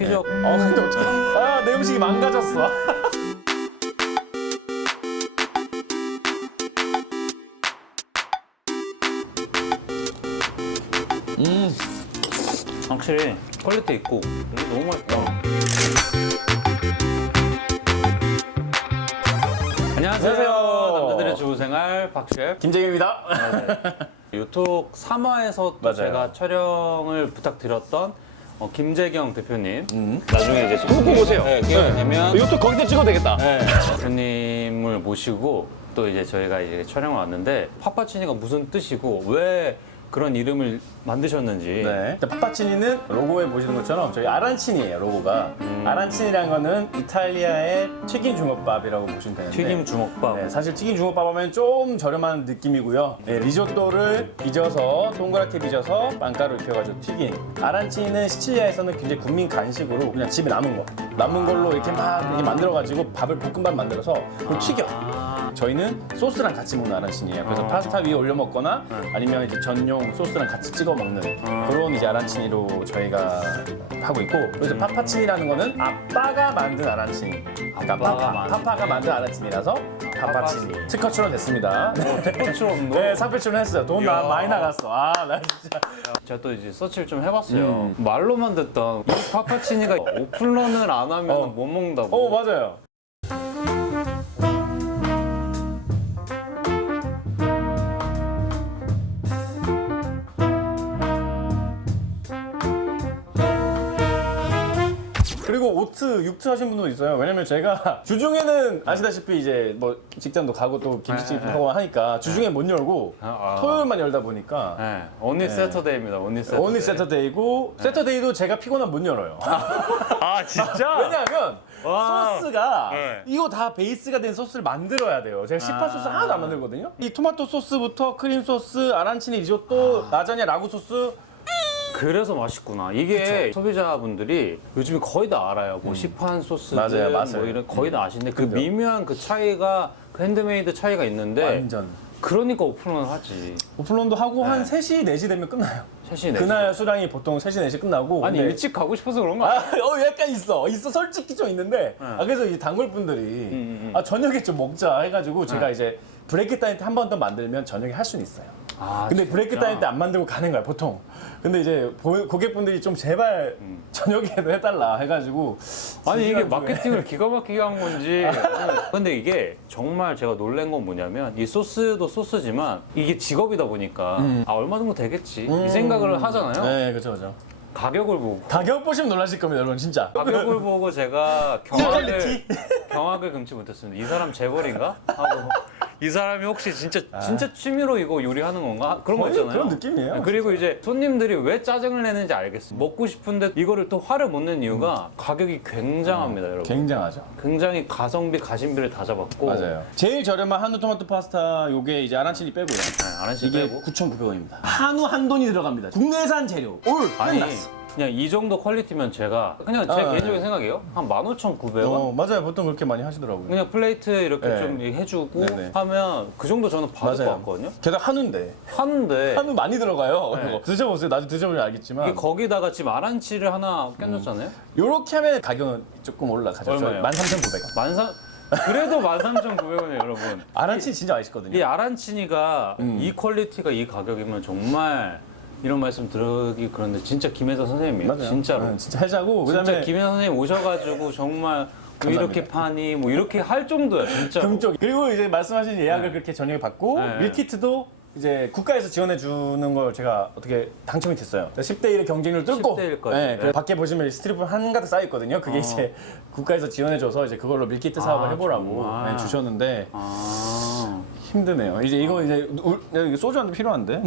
퀴즈. 근데 어떡해. 내 음식이 망가졌어. 확실히 퀄리티 있고 너무 맛있다. 안녕하세요. 안녕하세요. 남자들의 주부생활 박셰프. 김재경입니다. 유톡 3화에서 또 맞아요. 제가 촬영을 부탁드렸던 김재경 대표님. 나중에 이제 꼭 보세요. 네, 기회가 되면 이것도 거기서 찍어도 되겠다. 대표님을 모시고 또 이제 저희가 이제 촬영을 왔는데 파파치니가 무슨 뜻이고 왜 그런 이름을 만드셨는지. 네. 파파치니는 로고에 보시는 것처럼 저희 아란치니예요, 로고가. 아란치니라는 거는 이탈리아의 튀김 주먹밥이라고 보시면 되는데. 튀김 주먹밥. 네, 사실 튀김 주먹밥 하면 좀 저렴한 느낌이고요. 네, 리조또를 빚어서 동그랗게 빚어서 빵가루 입혀가지고 튀긴. 아란치니는 시칠리아에서는 굉장히 국민 간식으로 그냥 집에 남은 걸로 이렇게 막 이렇게 만들어가지고 밥을 볶음밥 만들어서 그걸 튀겨. 저희는 소스랑 같이 먹는 아란치니예요. 그래서 파스타 위에 올려 먹거나 아니면 이제 전용 소스랑 같이 찍어 먹는 그런 이제 아란치니로 저희가 하고 있고, 그래서 파파치니라는 거는 아빠가 만든 아란치니. 그러니까 파파가 만든 아란치니라서 파파치니. 특허 됐습니다. 특허처럼. 네, 상표 출연했어요. 돈 이야. 많이 나갔어. 나 진짜. 제가 또 이제 서치를 좀 해봤어요. 말로만 듣던 이 파파치니가 오픈런을 안 하면 못 먹는다고. 맞아요. 그리고 오트, 육트 하신 분도 있어요. 왜냐면 제가 주중에는 아시다시피 이제 뭐 직장도 가고 또 김치찌개 하고 하니까 주중에 못 열고 토요일만 열다 보니까 네, 언니 세터데이입니다. 언니 세터데이. 오늘 세터데이고 세터데이도 제가 피곤하면 못 열어요. 아 진짜? 왜냐하면 와. 소스가 네. 이거 다 베이스가 된 소스를 만들어야 돼요. 제가 시판 소스 하나도 안 만들거든요. 이 토마토 소스부터 크림 소스, 아란치니 리조또, 라자냐 라구 소스. 그래서 맛있구나. 이게 소비자분들이 요즘에 거의 다 알아요. 뭐 시판 소스, 맞아요, 맞아요. 뭐 이런 거의 다 아시는데 그 그죠. 미묘한 그 차이가 그 핸드메이드 차이가 있는데 완전. 그러니까 오픈런 하지. 오픈런도 하고 한 3시, 4시 되면 끝나요. 3시, 4시. 그날 수량이 보통 3시, 4시 끝나고. 아니 근데 일찍 가고 싶어서 그런 거 아니야? 약간 있어. 솔직히 좀 있는데. 그래서 이 단골분들이 저녁에 좀 먹자 해가지고 제가 이제 브레이크 타임 때 한 번 더 만들면 저녁에 할 수는 있어요. 근데 진짜? 브레이크 타임 때 안 만들고 가는 거야, 보통. 근데 이제 고객분들이 좀 제발 저녁에도 해달라 해가지고. 아니 이게 시간 중에. 마케팅을 기가 막히게 한 건지. 근데 이게 정말 제가 놀란 건 뭐냐면 이 소스도 소스지만 이게 직업이다 보니까 얼마 정도 되겠지 이 생각을 하잖아요. 네, 그죠, 그죠. 가격을 보고. 가격 보시면 놀라실 겁니다, 여러분, 진짜. 가격을 보고 제가 경악을 금치 못했습니다. 이 사람 재벌인가? 하고 이 사람이 혹시 진짜 취미로 이거 요리하는 건가? 그런 거 거의 있잖아요. 그런 느낌이에요, 그리고 이제 손님들이 왜 짜증을 내는지 알겠어요. 먹고 싶은데 이거를 또 화를 못 내는 이유가 가격이 굉장합니다, 여러분. 굉장하죠. 굉장히 가성비, 가심비를 다 잡았고. 맞아요. 제일 저렴한 한우 토마토 파스타 요게 이제 아란치니 빼고요. 아란치 이게 빼고. 9,900원입니다. 한우 한 돈이 들어갑니다. 국내산 재료. 올 아니 끝났어. 그냥 이 정도 퀄리티면 제가 그냥 제 개인적인 생각이에요. 한 15,900원? 맞아요. 보통 그렇게 많이 하시더라고요. 그냥 플레이트 이렇게 네. 좀 해주고 네네. 하면 그 정도 저는 받을 것 같거든요. 게다가 한우인데. 하는데 한우 많이 들어가요. 네. 이거. 드셔보세요. 나중에 드셔보면 이게 알겠지만. 거기다가 지금 아란치를 하나 껴줬잖아요. 요렇게 하면 가격은 조금 올라가죠. 얼마예요? 13,900원. 그래도 13,900원이에요, 여러분. 아란치 진짜 맛있거든요. 이 아란치니가 이 퀄리티가 이 가격이면 정말 이런 말씀 드리기 그런데 진짜 김혜자 선생님이에요. 맞아요. 진짜로. 네, 진짜 해자고. 진짜 그다음에 김혜자 선생님 오셔가지고 정말 왜 이렇게 파니 뭐 이렇게 할 정도야, 진짜. 금쪽. 그리고 이제 말씀하신 예약을 그렇게 저녁에 받고 네. 밀키트도 이제 국가에서 지원해 주는 걸 제가 어떻게 당첨이 됐어요. 10대 1의 경쟁률 뚫고 10대 1 까지. 네, 그래서 밖에 보시면 스티로폼 한가득 쌓여 있거든요. 그게 이제 국가에서 지원해 줘서 이제 그걸로 밀키트 사업을 해보라고 정말. 주셨는데 아. 힘드네요. 이제 이거 이제 이거 소주 한 잔 필요한데.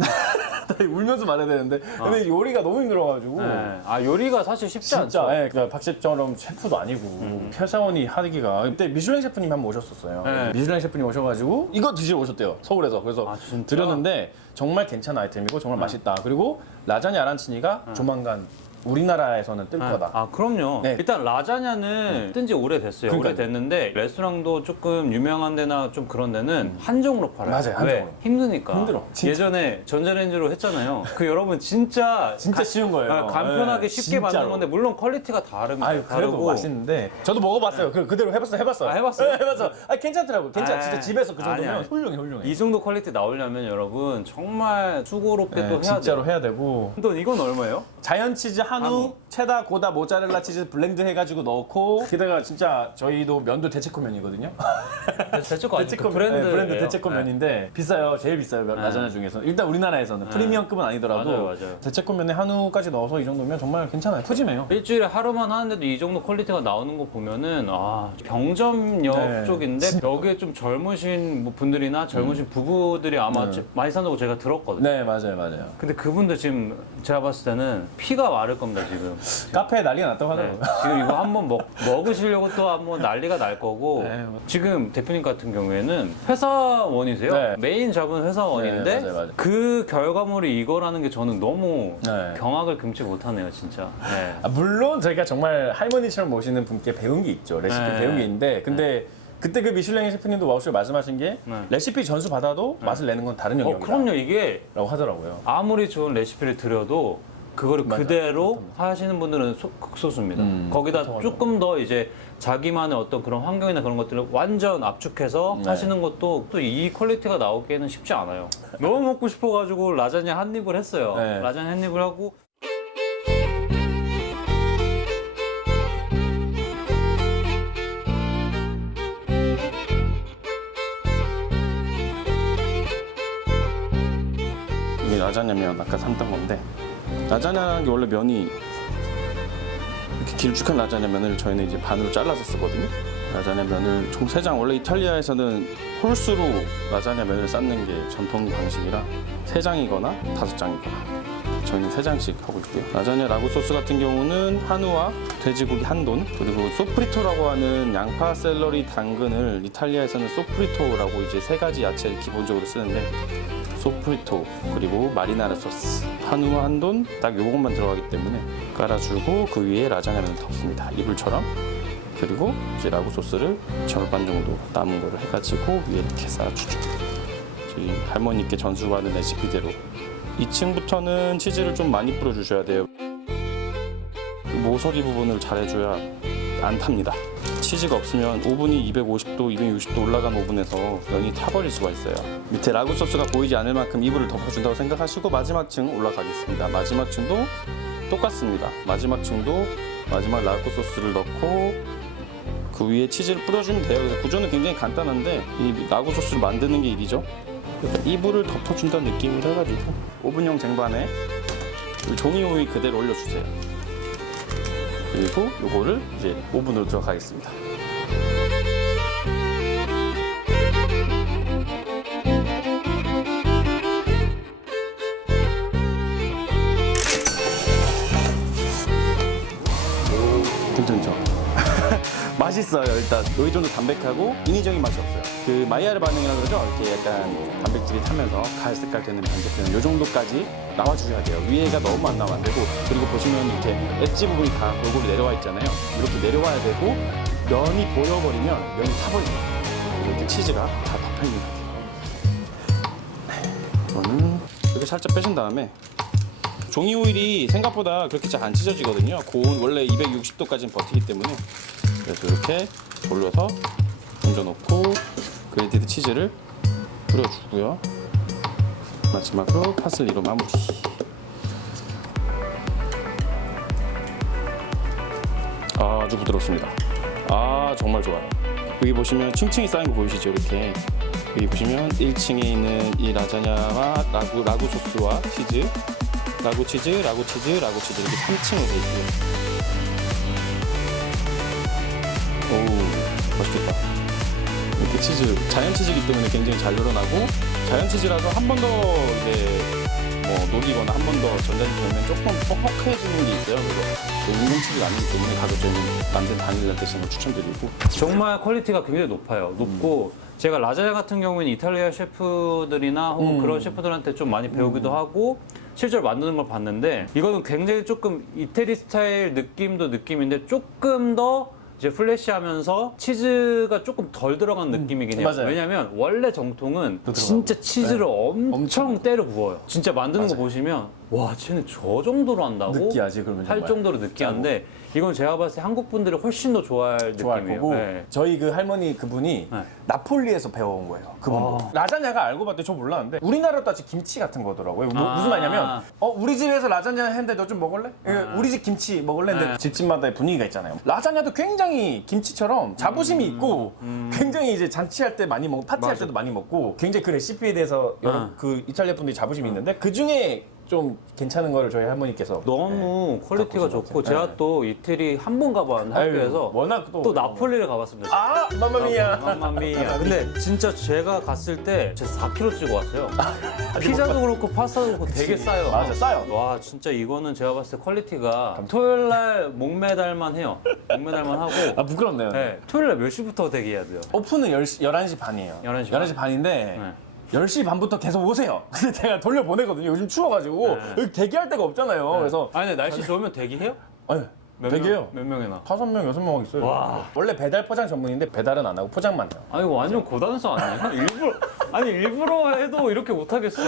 나 울면서 말해야 되는데 근데 요리가 너무 힘들어가지고 네. 아 요리가 사실 쉽지 않죠. 진짜 그러니까 박셰프처럼 셰프도 아니고 회사원이 하기가 그때 미슐랭 셰프님 한 번 오셨었어요. 네. 미슐랭 셰프님 오셔가지고 이거 드시러 오셨대요, 서울에서. 그래서 아, 진짜? 드렸는데 정말 괜찮은 아이템이고 정말 맛있다. 그리고 라자냐 아란치니가 조만간 우리나라에서는 뜰 거다. 아, 그럼요. 네. 일단 라자냐는 뜬 지 오래됐어요. 그러니까요. 오래됐는데 레스토랑도 조금 유명한 데나 좀 그런 데는 한정으로 팔아요. 맞아요, 왜? 한정으로. 힘드니까. 힘들어, 진짜. 예전에 전자레인지로 했잖아요. 그 여러분 진짜 쉬운 거예요. 간편하게 네, 쉽게 만든 진짜로. 건데 물론 퀄리티가 다릅니다. 아유, 그래도 다르고. 맛있는데 저도 먹어봤어요. 그대로 해봤어요. 아, 해봤어요? 네, 해봤어. 아, 괜찮더라고. 괜찮아. 아, 진짜 집에서 그 정도면 아니야. 훌륭해. 이 정도 퀄리티 나오려면 여러분 정말 수고롭게 네, 또 해야 진짜로 돼요. 해야 되고. 또 이건 얼마예요? 자연 치즈 한우, 체다, 고다, 모짜렐라 치즈 블렌드 해가지고 넣고 게다가 진짜 저희도 면도 대체코면이거든요. 대체코 아직 대체코 브랜드 브랜드 대체코면인데 비싸요. 제일 비싸요. 라자냐 중에서. 일단 우리나라에서는 프리미엄급은 아니더라도 맞아요. 대체코면에 한우까지 넣어서 이 정도면 정말 괜찮아요. 푸짐해요. 일주일에 하루만 하는데도 이 정도 퀄리티가 나오는 거 보면은 병점역 네. 쪽인데 여기에 좀 젊으신 분들이나 젊으신 부부들이 아마 많이 산다고 제가 들었거든요. 네, 맞아요. 근데 그분들 지금 제가 봤을 때는 피가 마를 겁니다 지금. 카페에 난리가 났다고 네. 하더라고요. 지금 이거 한번 먹으시려고 또 한번 난리가 날 거고 네. 지금 대표님 같은 경우에는 회사원이세요? 네. 메인 잡은 회사원인데 네, 맞아요. 그 결과물이 이거라는 게 저는 너무 네. 경악을 금치 못하네요 진짜. 네. 아, 물론 저희가 정말 할머니처럼 모시는 분께 배운 게 있죠. 레시피 네. 배운 게 있는데 근데 그때 그 미슐랭 셰프님도 와우쇼 말씀하신 게 네. 레시피 전수 받아도 맛을 내는 건 다른 영역이다 그럼요 이게 라고 하더라고요. 아무리 좋은 레시피를 드려도 그거를 맞아. 그대로 하시는 분들은 극소수입니다. 거기다 맞아. 조금 더 이제 자기만의 어떤 그런 환경이나 그런 것들을 완전 압축해서 네. 하시는 것도 또 이 퀄리티가 나오기에는 쉽지 않아요. 너무 먹고 싶어가지고 라자냐 한 입을 했어요. 네. 라자냐 한 입을 하고 이게 라자냐면 아까 삶던 건데 라자냐라는 게 원래 면이 이렇게 길쭉한 라자냐면을 저희는 이제 반으로 잘라서 쓰거든요. 라자냐 면을 총 3장, 원래 이탈리아에서는 홀수로 라자냐 면을 쌓는 게 전통 방식이라 3장이거나 5장이거나 저희는 3장씩 하고 있고요. 라자냐 라구 소스 같은 경우는 한우와 돼지고기 한돈, 그리고 소프리토라고 하는 양파, 샐러리, 당근을 이탈리아에서는 소프리토라고 이제 3가지 야채를 기본적으로 쓰는데 소프리토 그리고 마리나르 소스, 한우와 한돈 딱 요것만 들어가기 때문에 깔아주고 그 위에 라자냐면을 덮습니다. 이불처럼. 그리고 이제 라구 소스를 절반 정도 남은 거를 해가지고 위에 이렇게 쌓아주죠. 저희 할머니께 전수받은 레시피대로 2층부터는 치즈를 좀 많이 뿌려주셔야 돼요. 모서리 부분을 잘 해줘야 안 탑니다. 치즈가 없으면 오븐이 250도, 260도 올라간 오븐에서 면이 타버릴 수가 있어요. 밑에 라구 소스가 보이지 않을 만큼 이불을 덮어준다고 생각하시고 마지막 층 올라가겠습니다. 마지막 층도 똑같습니다. 마지막 층도 마지막 라구 소스를 넣고 그 위에 치즈를 뿌려주면 돼요. 그래서 구조는 굉장히 간단한데 이 라구 소스를 만드는 게 일이죠. 이불을 덮어준다는 느낌으로 해가지고 오븐용 쟁반에 종이 오일 그대로 올려주세요. 그리고 요거를 이제 오븐으로 들어가겠습니다. 괜찮죠? 맛있어요. 일단 여기 정도 담백하고 인위적인 맛이 없어요. 그 마이야르 반응이라 그러죠? 이렇게 약간 단백질이 타면서 가을 색깔 되는 반죽되는 이 정도까지 나와주셔야 돼요. 위에가 너무 안 나오면 안 되고, 그리고 보시면 이렇게 엣지 부분이 다 골고루 내려와 있잖아요. 이렇게 내려와야 되고 면이 보여버리면 면이 타버립니다. 이렇게 치즈가 다 덮여있는 상태예요. 이거는 이렇게 살짝 빼신 다음에 종이 오일이 생각보다 그렇게 잘 안 찢어지거든요. 고온 원래 260도까지는 버티기 때문에 그래서 이렇게 돌려서 얹어놓고 그레이티드 치즈를 뿌려주고요. 마지막으로 파슬리로 마무리. 아주 부드럽습니다. 아 정말 좋아요. 여기 보시면 층층이 쌓인 거 보이시죠? 이렇게 여기 보시면 1층에 있는 이 라자냐와 라구 소스와 치즈, 라구 치즈 이렇게 3층으로 돼 있고요. 오우 맛있겠다. 이렇게 치즈, 자연 치즈이기 때문에 굉장히 잘 늘어나고, 자연 치즈라서 한 번 더 이제 녹이거나 한 번 더 전자레인지 돌면 조금 퍽퍽해지는 게 있어요. 그래서 인공 치즈가 아니기 때문에 가급적이면 만든 당일날 드시는 걸 추천드리고. 정말 퀄리티가 굉장히 높아요. 높고 제가 라자냐 같은 경우에는 이탈리아 셰프들이나 혹은 그런 셰프들한테 좀 많이 배우기도 하고 실제로 만드는 걸 봤는데 이거는 굉장히 조금 이태리 스타일 느낌도 느낌인데 조금 더 이제 플래시하면서 치즈가 조금 덜 들어간 느낌이긴 해요. 맞아요. 왜냐면 원래 정통은 들어가고. 진짜 치즈를 네. 엄청 때려 부어요. 진짜 만드는 거 맞아요. 보시면 와 쟤는 저 정도로 한다고? 느끼하지 그러면 할 정말. 정도로 느끼한데 이건 제가 봤을 때 한국 분들이 훨씬 더 좋아할 좋아할 느낌이에요. 거고 네. 저희 그 할머니 그분이 네. 나폴리에서 배워온 거예요. 그분도. 아. 라자냐가 알고 봤더니 저 몰랐는데 우리나라도 같이 김치 같은 거더라고요. 무슨 말이냐면 우리 집에서 라자냐 했는데 너 좀 먹을래? 우리 집 김치 먹을래? 근데 네. 집집마다의 분위기가 있잖아요. 라자냐도 굉장히 김치처럼 자부심이 있고 굉장히 이제 잔치할 때 많이 먹고 파티할 맞아. 때도 많이 먹고 굉장히 그 레시피에 대해서 여러 그 이탈리아 분들이 자부심이 있는데 그 중에 좀 괜찮은 거를 저희 할머니께서 너무 퀄리티가 갖고 오신 것 좋고 같아요. 제가 네. 또 이태리 한 번 가본 아유, 학교에서 워낙 또 나폴리를 가봤습니다. 아 맘마미야. 맘마미야. 근데 진짜 제가 갔을 때 제가 4kg 찌고 왔어요. 피자도 그렇고 파스타도 그렇고 되게 싸요. 맞아, 싸요. 와 진짜 이거는 제가 봤을 때 퀄리티가 토요일 날 목매달만 해요. 목매달만 하고 아 부끄럽네요. 네, 토요일 날 몇 시부터 대기해야 돼요? 오픈은 11시 반이에요. 11시 반? 11시 반인데 네. 10시 반부터 계속 오세요. 근데 제가 돌려보내거든요. 요즘 추워가지고 여기 대기할 데가 없잖아요. 그래서 아니 근데 날씨 좋으면 대기해요? 아니, 대기해요. 몇 명이나? 5명, 6명 있어요. 와. 원래 배달 포장 전문인데 배달은 안 하고 포장만 해요. 아니 이거 완전 고단수 아니에요? 일부러 해도 이렇게 못하겠어.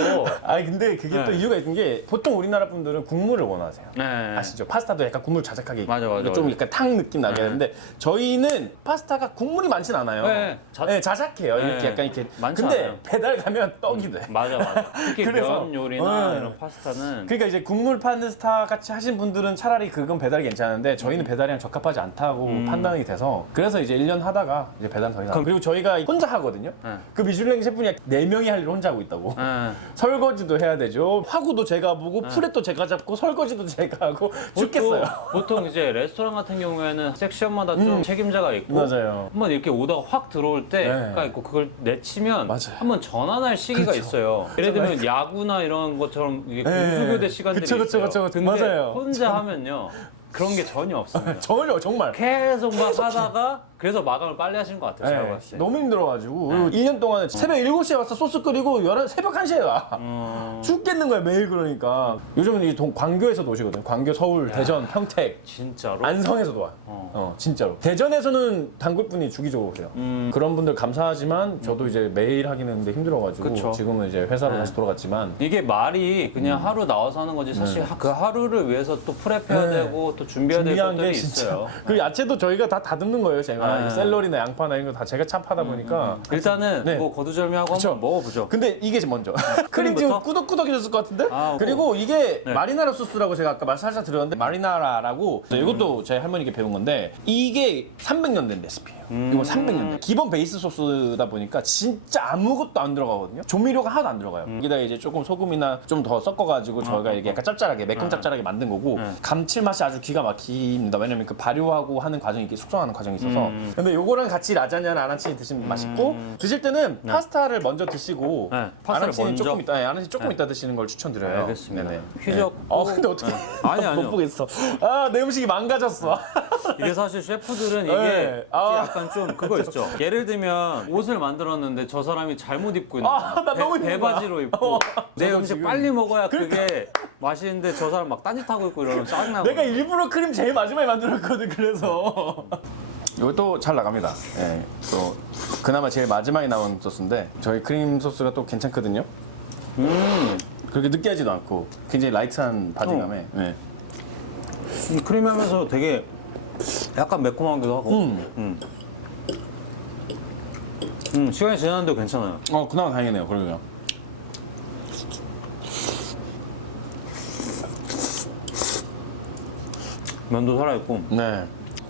아니 근데 그게 또 네. 이유가 있는 게 보통 우리나라 분들은 국물을 원하세요. 네. 아시죠? 파스타도 약간 국물 자작하게 있고 맞아, 좀 맞아. 약간 탕 느낌 나게 하는데 저희는 파스타가 국물이 많진 않아요. 네, 자작해요. 네. 이렇게 약간 이렇게. 많지 근데 않아요. 배달 가면 떡이 돼. 맞아. 특히 그래서, 면 요리나 네. 이런 파스타는 그러니까 이제 국물 파스타 같이 하신 분들은 차라리 그건 배달이 괜찮은데 저희는 배달이랑 적합하지 않다고 판단이 돼서 그래서 이제 1년 하다가 이제 배달 더 이상. 그리고 저희가 혼자 하거든요. 네. 그 미슐랭 셰프님 4명이 할 일을 혼자 하고 있다고. 네. 설거지도 해야 되죠. 화구도 제가 보고 프렛도 제가 잡고 설거지도 제가 하고 죽겠어요. 보통 이제 레스토랑 같은 경우에는 섹션마다 좀 책임자가 있고 맞아요. 한번 이렇게 오다가 확 들어올 때가 있고 그걸 내치면 맞아요. 한번 전환할 시기가 있어요. 예를 들면 야구나 이런 것처럼 이게 공수교대 시간들이 그쵸, 그쵸, 있어요. 그쵸. 근데 맞아요. 혼자 하면요 그런 게 전혀 없습니다. 전혀 정말. 계속 막 하다가 그래서 마감을 빨리 하시는 것 같아요. 제가 네, 봤을 때. 너무 힘들어가지고 1년 동안 새벽 7시에 와서 소스 끓이고 새벽 1시에 와. 죽겠는 거야 매일 그러니까. 요즘은 이 광교에서도 오시거든요. 광교, 서울, 대전, 평택, 진짜로? 안성에서도 와. 진짜로. 대전에서는 단골분이 주기적으로 오세요. 그런 분들 감사하지만 저도 이제 매일 하기는 근데 힘들어가지고 그쵸. 지금은 이제 회사로 다시 돌아갔지만 이게 말이 그냥 하루 나와서 하는 거지 사실 그 하루를 위해서 또 프랩해야 되고 또 준비해야 될 준비한 것들이 게 진짜. 있어요. 그 야채도 저희가 다 다듬는 거예요. 제가 네. 샐러리나 양파나 이런 거 다 제가 찹하다 보니까. 일단은 네. 뭐 거두절미하고 그쵸. 한번 먹어보죠. 근데 이게 먼저 크림 크림부터? 지금 꾸덕꾸덕해졌을 것 같은데? 아, 그리고 이게 네. 마리나라 소스라고 제가 아까 말 살짝 드렸는데 마리나라라고 이것도 제 할머니께 배운 건데 이게 300년 된 레시피예요. 이건 300년 된 기본 베이스 소스다 보니까 진짜 아무것도 안 들어가거든요. 조미료가 하나도 안 들어가요. 여기다 이제 조금 소금이나 좀 더 섞어가지고 저희가 이렇게 약간 짭짤하게 매콤 짭짤하게 만든 거고 감칠맛이 아주 기가 막힙니다. 왜냐면 그 발효하고 하는 과정이 이렇게 숙성하는 과정이 있어서 근데 요거랑 같이 라자냐나 아란치니 드시면 맛있고 드실 때는 파스타를 먼저 드시고 네, 파스타를 아란치니 먼저? 조금 이따 아란치 조금 이따 드시는 걸 추천드려요. 알겠습니다. 네네. 휘젓고. 근데 어떻게 아니, 아니요. 못 보겠어. 아 내 음식이 망가졌어. 이게 사실 셰프들은 이게 네. 약간 좀 그거 있죠. 예를 들면 옷을 만들었는데 저 사람이 잘못 입고 있는 아, 나 너무 힘든 거야. 배바지로 입고 내 저도 음식 지금. 빨리 먹어야 그게 맛있는데 저 사람 막 딴짓하고 있고 이러면 짜증나고. 내가 일부러 크림 제일 마지막에 만들었거든. 그래서 이것도 잘 나갑니다. 예, 또 그나마 제일 마지막에 나온 소스인데 저희 크림 소스가 또 괜찮거든요. 그렇게 느끼하지도 않고 굉장히 라이트한 바디감에. 네. 크리미하면서 되게 약간 매콤하기도 하고. 시간이 지났는데 괜찮아요. 그나마 다행이네요. 그러게요. 면도 살아있고. 네.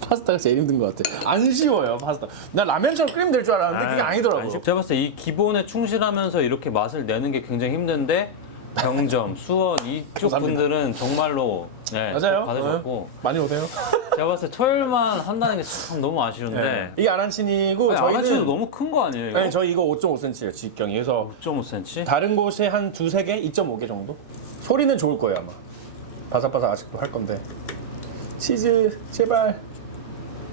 파스타가 제일 힘든 것 같아. 안 쉬워요, 파스타. 나 라면처럼 끓이면 될 줄 알았는데 그게 아니더라고요. 제가 봤을 때 이 기본에 충실하면서 이렇게 맛을 내는 게 굉장히 힘든데 병점, 수원 이쪽 감사합니다. 분들은 정말로 네, 맞아요. 받으셨고 많이 오세요. 제가 봤을 때 토요일만 한다는 게 참 너무 아쉬운데 이게 아란치니고 아니, 저희는 아가씨도 너무 큰 거 아니에요? 이거? 네, 저희 이거 5.5cm예요, 직경이. 그래서 5.5cm? 다른 곳에 한 2-3개, 2.5개 정도? 소리는 좋을 거예요, 아마. 바삭바삭 아직도 할 건데. 치즈, 제발.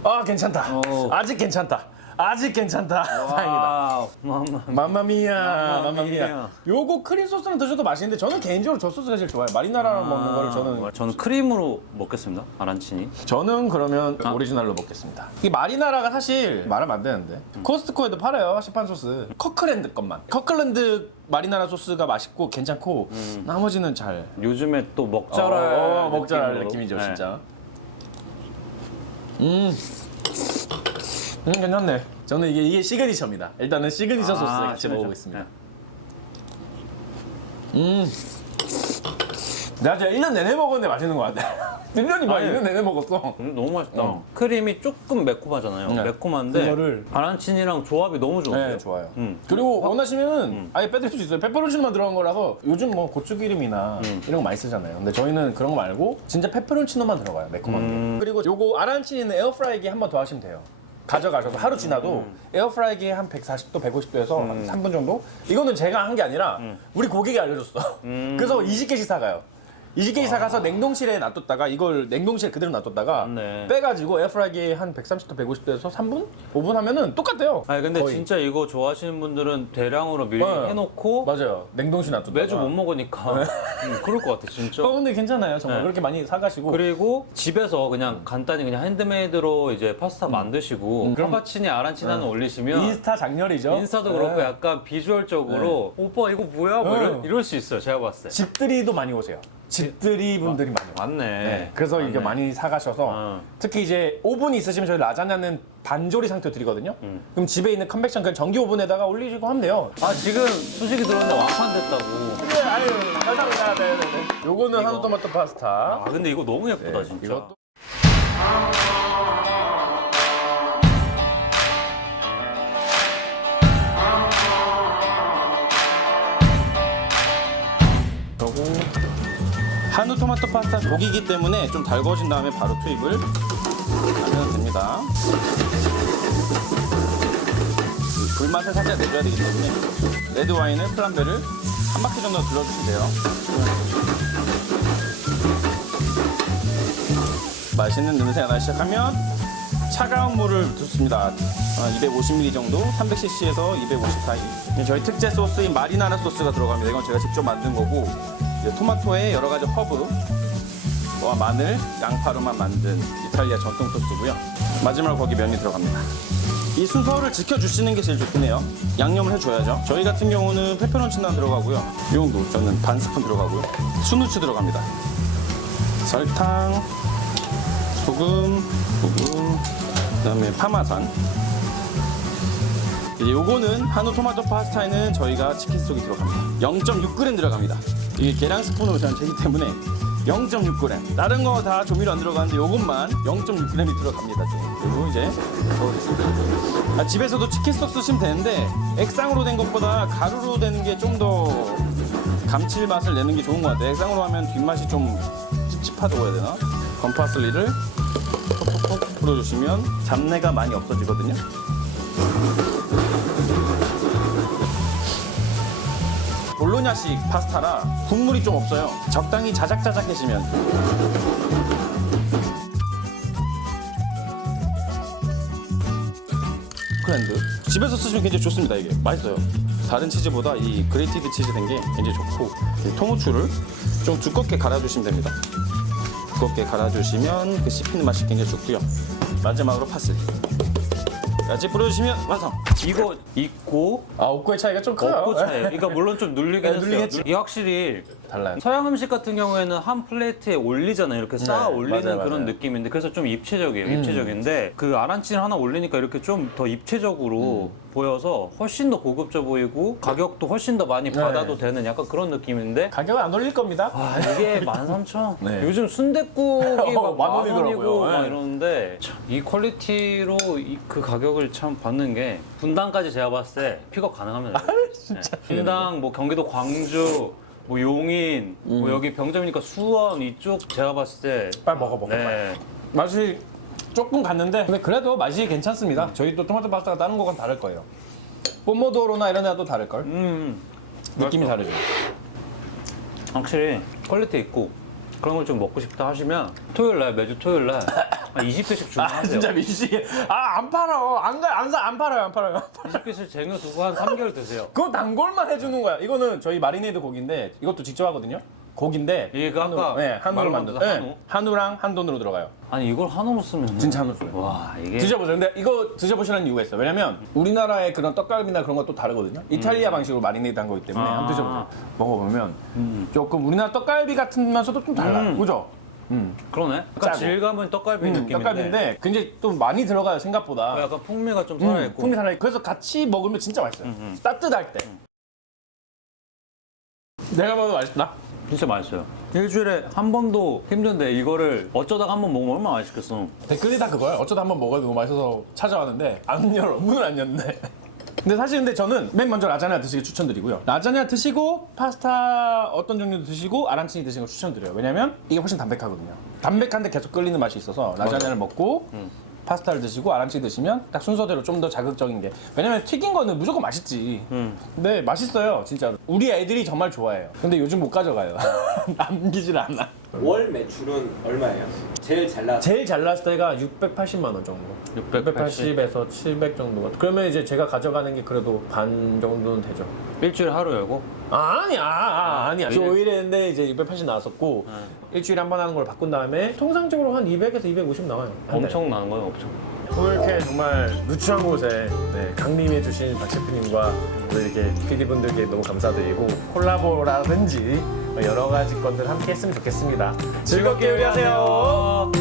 아, 괜찮다. 어. 아직 괜찮다. 아직 괜찮다. 다행이다. 맘마. 맘마미야, 맘마미야. 맘마미야. 요거 크림 소스랑 드셔도 맛있는데 저는 개인적으로 저 소스가 제일 좋아요. 마리나라랑 먹는 거를 저는 크림으로 먹겠습니다. 아란치니. 저는 그러면 오리지널로 먹겠습니다. 이 마리나라가 사실 말하면 안 되는데 코스트코에도 팔아요. 시판 소스. 커클랜드 것만. 커클랜드 마리나라 소스가 맛있고 괜찮고 나머지는 잘. 요즘에 또 먹자랄 먹자랄 느낌으로. 느낌이죠, 네. 진짜. 괜찮네. 저는 이게 시그니처입니다. 일단은 시그니처 소스 같이 시그니처. 먹어보겠습니다. 내가 진짜 1년 내내 먹었는데 맛있는 것 같아. 1년이 봐, 1년 내내 먹었어. 너무 맛있다. 크림이 조금 매콤하잖아요. 네. 매콤한데 그거를- 아란치니랑 조합이 너무 좋은데요. 네, 좋아요. 음. 그리고 원하시면 아예 빼드릴 수 있어요. 페퍼론치노만 들어간 거라서 요즘 뭐 고추기름이나 이런 거 많이 쓰잖아요. 근데 저희는 그런 거 말고 진짜 페퍼론치노만 들어가요. 매콤한 게. 그리고 요거 아란치니는 에어프라이기에 한 번 더 하시면 돼요. 가져가셔서 하루 지나도 에어프라이기에 한 140도, 150도에서 한 3분 정도? 이거는 제가 한 게 아니라 우리 고객이 알려줬어. 그래서 20개씩 사가요. 20개씩 사가서 냉동실에 놔뒀다가 이걸 냉동실에 그대로 놔뒀다가 네. 빼가지고 에어프라이기에 한 130도, 150도에서 3분? 5분 하면은 똑같아요. 아니 근데 거의. 진짜 이거 좋아하시는 분들은 대량으로 미리 네. 해놓고 맞아요. 냉동실 놔뒀다가 매주 못 먹으니까 그럴 것 같아 진짜. 근데 괜찮아요. 정말 네. 그렇게 많이 사가시고 그리고 집에서 그냥 간단히 그냥 핸드메이드로 이제 파스타 만드시고 카파치니 아란치니 하나 올리시면 인스타 장렬이죠. 인스타도 네. 그렇고 약간 비주얼적으로 오빠 이거 뭐야? 뭐 이럴 수 있어요. 제가 봤을 때. 집들이도 많이 오세요. 집들이 분들이 많이 오세요. 맞네. 네, 그래서 이게 많이 사가셔서 어. 특히 이제 오븐이 있으시면 저희 라자냐는 반조리 상태로 드리거든요. 그럼 집에 있는 컨벡션 그냥 전기 오븐에다가 올리시고 하면 돼요. 아 지금 수식이 들어왔는데 완판됐다고. 네, 아유, 감사합니다. 네네네. 요거는 한우 토마토 파스타. 아 근데 이거 너무 예쁘다 진짜. 네, 이것도 그리고 한우 토마토 파스타 조기기 때문에 좀 달궈진 다음에 바로 투입을 하면 됩니다. 불맛을 살짝 내줘야 되기 때문에 레드 와인을 플람베를 한 바퀴 정도 둘러주시면 돼요. 맛있는 냄새가 나기 시작하면 차가운 물을 붓습니다. 250ml 정도, 300cc에서 250 사이. 저희 특제 소스인 마리나라 소스가 들어갑니다. 이건 제가 직접 만든 거고 이제 토마토에 여러 가지 허브, 마늘, 양파로만 만든 이탈리아 전통 소스고요. 마지막으로 거기 면이 들어갑니다. 이 순서를 지켜주시는 게 제일 좋긴 해요. 양념을 해줘야죠. 저희 같은 경우는 페페론치노 들어가고요. 이 정도 저는 반 스푼 들어가고요. 순후추 들어갑니다. 설탕, 소금, 그다음에 파마산. 이제 요거는 한우 토마토 파스타에는 저희가 치킨 스톡이 들어갑니다. 0.6g 들어갑니다. 이게 계량 스푼으로 저는 재기 때문에 0.6g. 다른 거 다 조미료 안 들어가는데 요것만 0.6g이 들어갑니다. 그리고 이제 저어주시면 집에서도 치킨 스톡 쓰시면 되는데 액상으로 된 것보다 가루로 되는 게 좀 더 감칠맛을 내는 게 좋은 것 같아요. 액상으로 하면 뒷맛이 좀 찝찝하다고 해야 되나? 건파슬리를 톡톡톡 풀어주시면 잡내가 많이 없어지거든요. 볼로냐식 파스타라 국물이 좀 없어요. 적당히 자작자작해지면 크랜드 집에서 쓰시면 굉장히 좋습니다. 이게 맛있어요. 다른 치즈보다 이 그레이티드 치즈 된 게 굉장히 좋고 이 통후추를 좀 두껍게 갈아주시면 됩니다. 두껍게 갈아주시면 그 씹히는 맛이 굉장히 좋고요. 마지막으로 파슬리 같이 뿌려주시면 완성. 이거 있고 옥고의 차이가 좀 커요. 없고 차이에요. 그러니까 물론 좀 눌리긴 네, 했어요. 눌리겠지. 이게 확실히 달라요. 서양 음식 같은 경우에는 한 플레이트에 올리잖아요. 이렇게 쌓아 네, 올리는 맞아요, 그런 맞아요. 느낌인데 그래서 좀 입체적이에요. 입체적인데 그 아란치를 하나 올리니까 이렇게 좀 더 입체적으로 보여서 훨씬 더 고급져 보이고 가격도 훨씬 더 많이 받아도 되는 약간 그런 느낌인데 가격은 안 올릴 겁니다. 아 이게 13,000원? 네. 요즘 순댓국이 막 만 원이더라고요. 만원이고 막 네. 이러는데 참, 이 퀄리티로 그 가격을 참 받는 게 분당까지 제가 봤을 때 픽업 가능합니다. 진짜. 분당, 뭐 경기도 광주, 뭐 용인, 뭐 여기 병점이니까 수원 이쪽 제가 봤을 때 빨리 먹어. 네. 맛이 조금 갔는데 근데 그래도 맛이 괜찮습니다. 저희 또 토마토 파스타가 다른 거랑 다를 거예요. 뽀모도로나 이런 데도 다를걸? 느낌이 다르죠. 확실히 퀄리티 있고 그런 걸 좀 먹고 싶다 하시면 토요일 날 매주 토요일 날 한 20개씩 주문하세요. 진짜 민식이 안 팔아. 안 팔아요. 20개씩 쟁여 두고 한 3개월 드세요. 그거 단골만 해주는 거야. 이거는 저희 마리네이드 고기인데 이것도 직접 하거든요. 고기인데 이게 그 아까 네, 한우로 말로 만든 만든 네, 한우랑 한돈으로 들어가요. 아니 이걸 한우로 쓰면 진짜 한우로 써요. 와 이게 드셔보세요. 근데 이거 드셔보시라는 이유가 있어요. 왜냐면 우리나라의 그런 떡갈비나 그런 것도 다르거든요. 이탈리아 방식으로 마리네이드 한 거기 때문에 아. 한번 드셔보세요. 먹어보면 조금 우리나라 떡갈비 같으면서도 좀 달라요. 그죠? 그러네. 약간 짜고. 질감은 떡갈비 느낌인데 떡갈비인데 굉장히 좀 많이 들어가요 생각보다. 약간 풍미가 좀 살아있고 풍미 살아있고. 그래서 같이 먹으면 진짜 맛있어요. 따뜻할 때. 내가 봐도 맛있다. 진짜 맛있어요. 일주일에 한 번도 힘든데 이거를 어쩌다가 한 번 먹으면 얼마나 맛있겠어. 댓글이 다 그거예요. 어쩌다 한번 먹어도 너무 맛있어서 찾아왔는데 안 열어. 문을 안 였네. 근데 사실 근데 저는 맨 먼저 라자냐 드시기 추천드리고요. 라자냐 드시고 파스타 어떤 종류도 드시고 아란치니 드시는 걸 추천드려요. 왜냐면 이게 훨씬 담백하거든요. 담백한데 계속 끌리는 맛이 있어서 라자냐를 먹고 파스타를 드시고 아란치니 드시면 딱 순서대로 좀 더 자극적인 게. 왜냐면 튀긴 거는 무조건 맛있지. 근데 맛있어요, 진짜로. 우리 애들이 정말 좋아해요. 근데 요즘 못 가져가요. 남기질 않아. 월 매출은 얼마예요? 제일 잘 나왔어요. 제일 잘 나왔을 때가 680만 원 정도. 680에서 700 정도가. 그러면 이제 제가 가져가는 게 그래도 반 정도는 되죠. 일주일에 하루 열고 아니야. 저 5일 했는데 이제 680 나왔었고 일주일에 한 번 하는 걸 바꾼 다음에 통상적으로 한 200에서 250 나와요. 한 달에. 엄청 나는 거예요, 엄청. 오늘 이렇게 정말 누추한 곳에 강림해 주신 박 셰프님과 우리 이렇게 PD분들께 너무 감사드리고 콜라보라든지 여러 가지 것들 함께 했으면 좋겠습니다. 즐겁게 요리하세요.